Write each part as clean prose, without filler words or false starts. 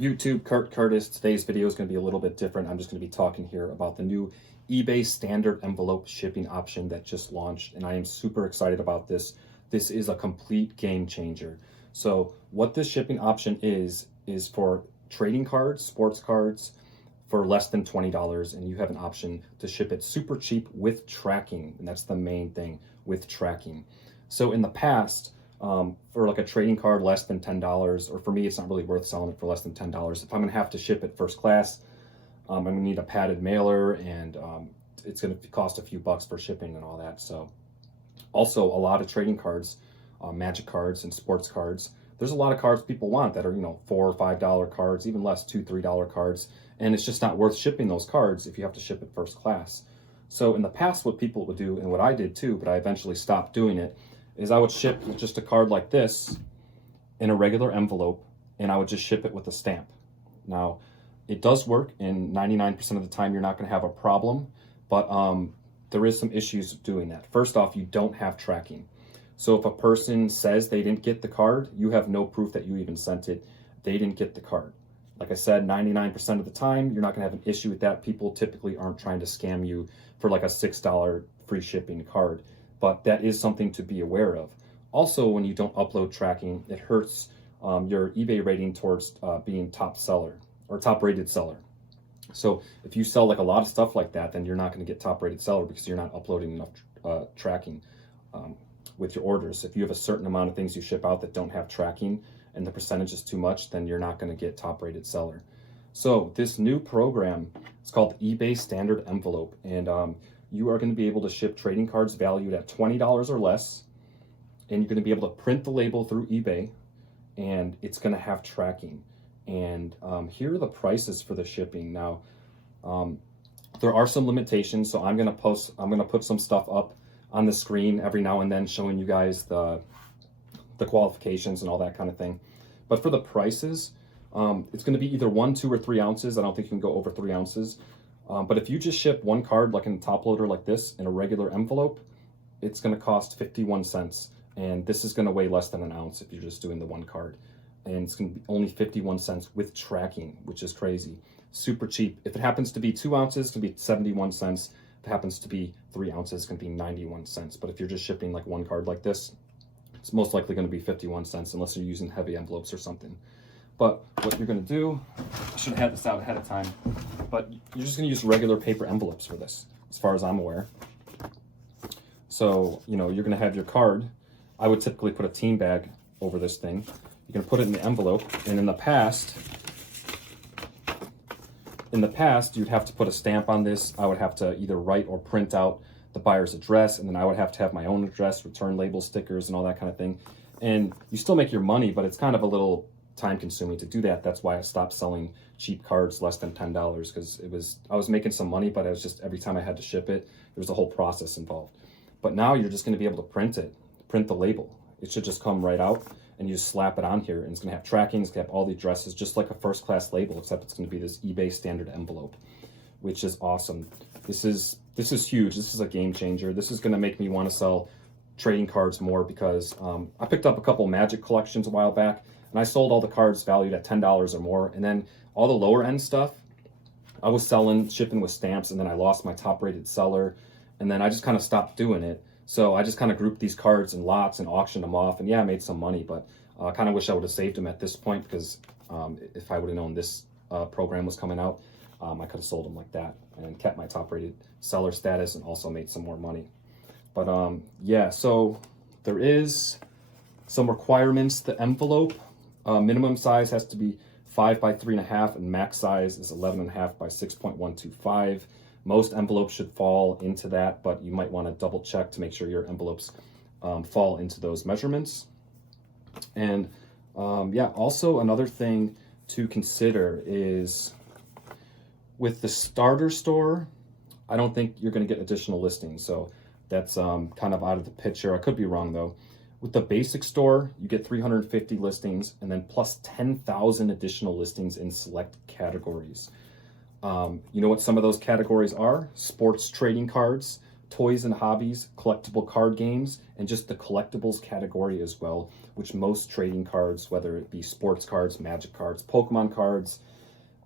YouTube, Kurt Curtis. Today's video is going to be a little bit different. I'm just going to be talking here about the new eBay standard envelope shipping option that just launched, and I am super excited about this. This is a complete game changer. So what this shipping option is for trading cards, sports cards, for less than $20, and you have an option to ship it super cheap with tracking, and that's the main thing, with tracking. So in the past, for like a trading card less than $10, or for me, it's not really worth selling it for less than $10. If I'm gonna have to ship it first class, I'm gonna need a padded mailer, and it's gonna cost a few bucks for shipping and all that. So also a lot of trading cards, magic cards and sports cards, there's a lot of cards people want that are, $4 or $5 cards, even less, $2, $3 cards. And it's just not worth shipping those cards if you have to ship it first class. So in the past, what people would do, and what I did too, but I eventually stopped doing it, is I would ship just a card like this in a regular envelope, and I would just ship it with a stamp. Now, it does work, and 99% of the time you're not gonna have a problem, but there is some issues doing that. First off, you don't have tracking. So if a person says they didn't get the card, you have no proof that you even sent it. They didn't get the card. Like I said, 99% of the time, you're not gonna have an issue with that. People typically aren't trying to scam you for like a $6 free shipping card, but that is something to be aware of. Also, when you don't upload tracking, it hurts your eBay rating towards being top seller or top rated seller. So if you sell like a lot of stuff like that, then you're not gonna get top rated seller because you're not uploading enough tracking with your orders. If you have a certain amount of things you ship out that don't have tracking and the percentage is too much, then you're not going to get top rated seller. So this new program is called eBay Standard Envelope, and you are going to be able to ship trading cards valued at $20 or less, and you're going to be able to print the label through eBay, and it's going to have tracking. And here are the prices for the shipping. Now, there are some limitations, so I'm going to put some stuff up on the screen every now and then showing you guys the qualifications and all that kind of thing. But for the prices, it's going to be either 1, 2, or 3 ounces. I don't think you can go over 3 ounces. But if you just ship one card like in a top loader like this in a regular envelope, it's going to cost 51 cents. And this is going to weigh less than an ounce if you're just doing the one card. And it's going to be only 51 cents with tracking, which is crazy. Super cheap. If it happens to be 2 ounces, it's going to be 71 cents. If it happens to be 3 ounces, it's going to be 91 cents. But if you're just shipping like one card like this, it's most likely going to be 51 cents unless you're using heavy envelopes or something. But what you're going to do, I should have had this out ahead of time, but you're just going to use regular paper envelopes for this, as far as I'm aware. So, you're going to have your card. I would typically put a team bag over this thing. You're going to put it in the envelope, and in the past, you'd have to put a stamp on this. I would have to either write or print out the buyer's address, and then I would have to have my own address, return label, stickers, and all that kind of thing. And you still make your money, but it's kind of a little time consuming to do that. That's why I stopped selling cheap cards less than $10, because I was making some money, but I was just, every time I had to ship it, there was a whole process involved. But now you're just going to be able to print the label. It should just come right out, and you just slap it on here, and it's going to have tracking, it's going to have all the addresses, just like a first class label, except it's going to be this eBay standard envelope, which is awesome. This is huge. This is a game changer. This is going to make me want to sell trading cards more, because I picked up a couple Magic collections a while back, and I sold all the cards valued at $10 or more, and then all the lower end stuff I was shipping with stamps, and then I lost my top rated seller, and then I just kind of stopped doing it. So I just kind of grouped these cards in lots and auctioned them off, and yeah, I made some money, but I kind of wish I would have saved them at this point, because if I would have known this program was coming out, I could have sold them like that and kept my top rated seller status and also made some more money. But yeah, so there is some requirements. The envelope minimum size has to be 5 by 3.5, and max size is 11.5 by 6.125. Most envelopes should fall into that, but you might want to double check to make sure your envelopes fall into those measurements. And yeah, also another thing to consider is with the starter store, I don't think you're going to get additional listings. So that's kind of out of the picture. I could be wrong though. With the basic store, you get 350 listings, and then plus 10,000 additional listings in select categories. You know what some of those categories are? Sports trading cards, toys and hobbies, collectible card games, and just the collectibles category as well, which most trading cards, whether it be sports cards, Magic cards, Pokemon cards,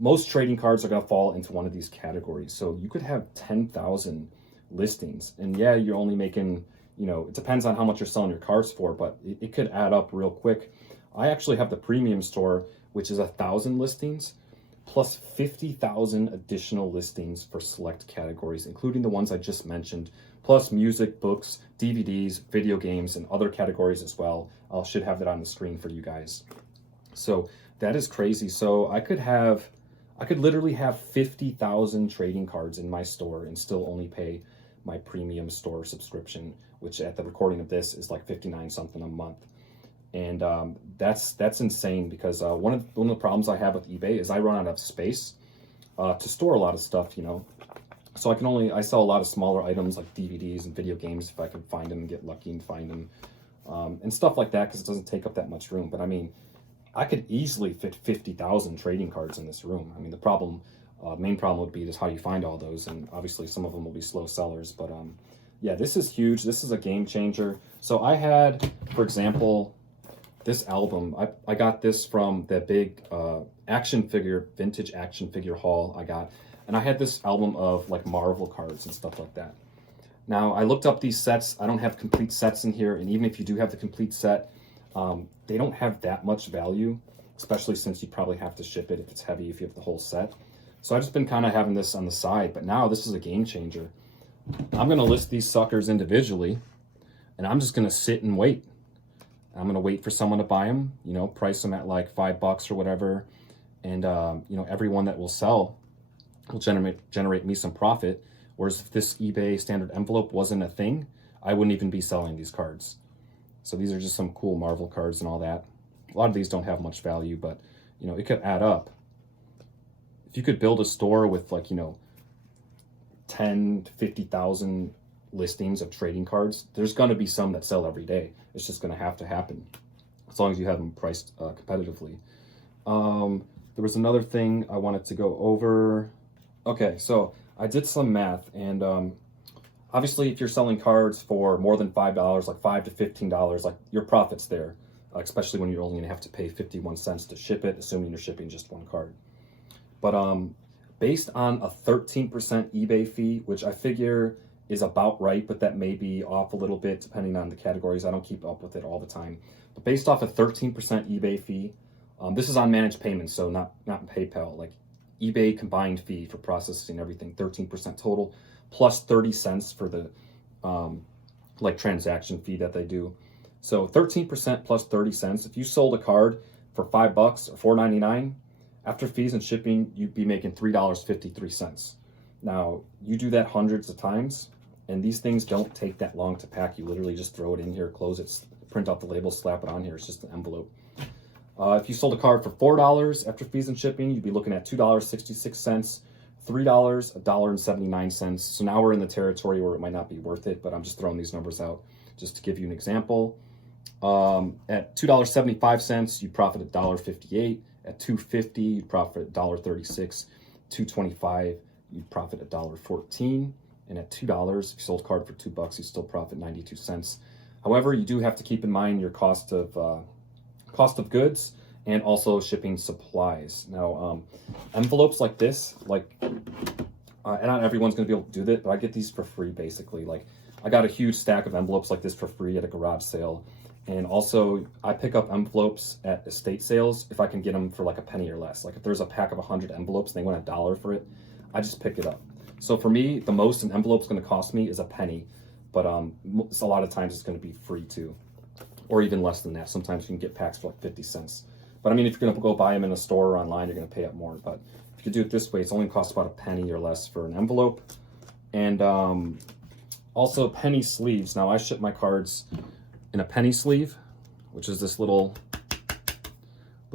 most trading cards are going to fall into one of these categories. So you could have 10,000 listings, and yeah, you're only making, it depends on how much you're selling your cards for, but it could add up real quick. I actually have the premium store, which is 1,000 listings plus 50,000 additional listings for select categories, including the ones I just mentioned, plus music, books, DVDs, video games, and other categories as well. I should have that on the screen for you guys. So that is crazy. So I could literally have 50,000 trading cards in my store and still only pay my premium store subscription, which at the recording of this is like 59 something a month. And that's insane, because one of the problems I have with eBay is I run out of space to store a lot of stuff, So I sell a lot of smaller items like DVDs and video games if I can find them, get lucky and find them, and stuff like that, because it doesn't take up that much room. But I mean, I could easily fit 50,000 trading cards in this room. I mean, the main problem would be just how you find all those, and obviously some of them will be slow sellers. But yeah, this is huge. This is a game changer. So I had, for example, this album. I got this from the big vintage action figure haul I got, and I had this album of like Marvel cards and stuff like that. Now I looked up these sets. I don't have complete sets in here, and even if you do have the complete set, they don't have that much value, especially since you probably have to ship it if it's heavy, if you have the whole set. So I've just been kind of having this on the side, but now this is a game changer. I'm going to list these suckers individually, and I'm just going to sit and wait. I'm going to wait for someone to buy them, price them at like $5 or whatever. And, everyone that will sell will generate me some profit. Whereas if this eBay standard envelope wasn't a thing, I wouldn't even be selling these cards. So these are just some cool Marvel cards and all that. A lot of these don't have much value, but, it could add up. If you could build a store with 10 to 50,000 listings of trading cards, there's going to be some that sell every day. It's just going to have to happen as long as you have them priced competitively. There was another thing I wanted to go over. Okay, so I did some math, and obviously if you're selling cards for more than $5, like $5 to $15, like your profit's there, especially when you're only going to have to pay 51 cents to ship it, assuming you're shipping just one card. But based on a 13% eBay fee, which I figure is about right, but that may be off a little bit depending on the categories. I don't keep up with it all the time. But based off a 13% eBay fee, this is on managed payments, so not PayPal, like eBay combined fee for processing everything, 13% total, plus 30 cents for the transaction fee that they do. So 13% plus 30 cents. If you sold a card for $5 or $4.99, after fees and shipping, you'd be making $3.53. Now, you do that hundreds of times, and these things don't take that long to pack. You literally just throw it in here, close it, print out the label, slap it on here. It's just an envelope. If you sold a card for $4 after fees and shipping, you'd be looking at $2.66, $3, $1.79. So now we're in the territory where it might not be worth it, but I'm just throwing these numbers out just to give you an example. At $2.75, you profit $1.58. At $2.50, you'd profit $1.36. $2.25, you'd profit $1.14. And at $2, if you sold a card for $2, you still profit 92 cents. However, you do have to keep in mind your cost of goods and also shipping supplies. Now, envelopes like this, and not everyone's going to be able to do that, but I get these for free basically. Like, I got a huge stack of envelopes like this for free at a garage sale. And also, I pick up envelopes at estate sales if I can get them for like a penny or less. Like if there's a pack of 100 envelopes and they want $1 for it, I just pick it up. So for me, the most an envelope's going to cost me is a penny, but a lot of times it's going to be free too, or even less than that. Sometimes you can get packs for like 50 cents. But I mean, if you're going to go buy them in a store or online, you're going to pay up more. But if you do it this way, it's only costs about a penny or less for an envelope. And also penny sleeves. Now I ship my cards in a penny sleeve, which is this little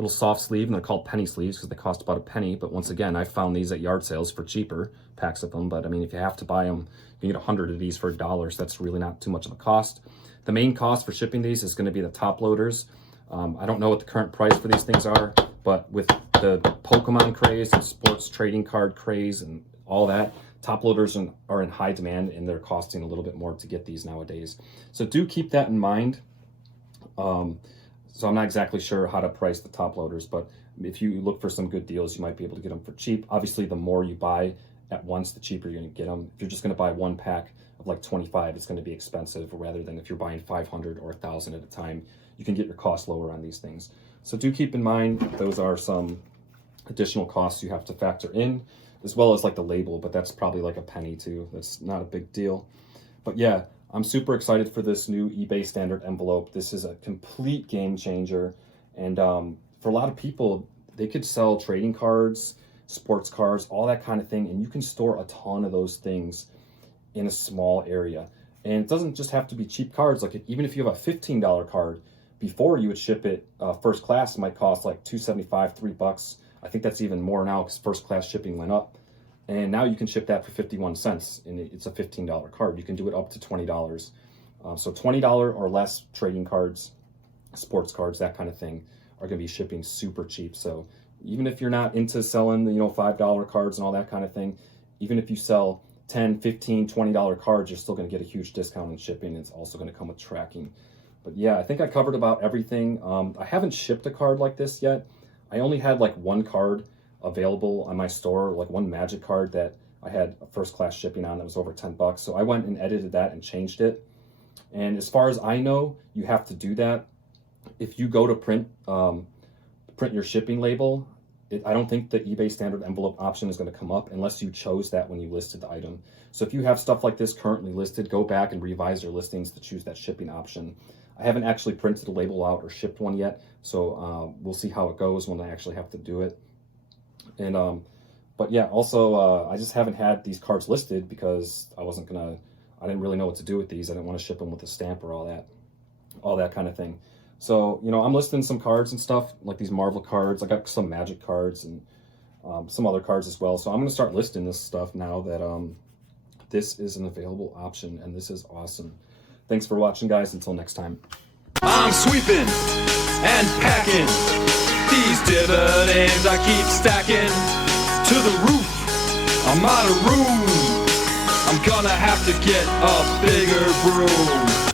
soft sleeve, and they're called penny sleeves because they cost about a penny. But once again, I found these at yard sales for cheaper, packs of them. But I mean, if you have to buy them, you can get 100 of these for $1, so that's really not too much of a cost. The main cost for shipping these is going to be the top loaders. I don't know what the current price for these things are, but with the Pokemon craze and sports trading card craze and all that. Top loaders are in high demand, and they're costing a little bit more to get these nowadays. So do keep that in mind. So I'm not exactly sure how to price the top loaders, but if you look for some good deals, you might be able to get them for cheap. Obviously, the more you buy at once, the cheaper you're going to get them. If you're just going to buy one pack of like 25, it's going to be expensive, rather than if you're buying 500 or 1,000 at a time, you can get your cost lower on these things. So do keep in mind those are some additional costs you have to factor in, as well as like the label, but that's probably like a penny too. That's not a big deal. But yeah, I'm super excited for this new eBay standard envelope. This is a complete game changer. And for a lot of people, they could sell trading cards, sports cards, all that kind of thing. And you can store a ton of those things in a small area. And it doesn't just have to be cheap cards. Like even if you have a $15 card, before you would ship it first class, it might cost like $2.75, $3. I think that's even more now because first class shipping went up. And now you can ship that for 51 cents, and it's a $15 card. You can do it up to $20. So $20 or less trading cards, sports cards, that kind of thing, are going to be shipping super cheap. So even if you're not into selling, $5 cards and all that kind of thing, even if you sell 10, 15, $20 cards, you're still going to get a huge discount in shipping. It's also going to come with tracking. But yeah, I think I covered about everything. I haven't shipped a card like this yet. I only had like one card available on my store, like one Magic card that I had a first class shipping on that was over $10. So I went and edited that and changed it. And as far as I know, you have to do that. If you go to print your shipping label, I don't think the eBay standard envelope option is going to come up unless you chose that when you listed the item. So if you have stuff like this currently listed, go back and revise your listings to choose that shipping option. I haven't actually printed a label out or shipped one yet, so we'll see how it goes when I actually have to do it. And but yeah, also I just haven't had these cards listed because I didn't really know what to do with these. I didn't want to ship them with a stamp or all that kind of thing. So I'm listing some cards and stuff, like these Marvel cards. I got some Magic cards and some other cards as well. So I'm going to start listing this stuff now that this is an available option, and this is awesome. Thanks for watching, guys. Until next time. I'm sweeping and packing these dividends I keep stacking to the roof. I'm out of room. I'm gonna have to get a bigger broom.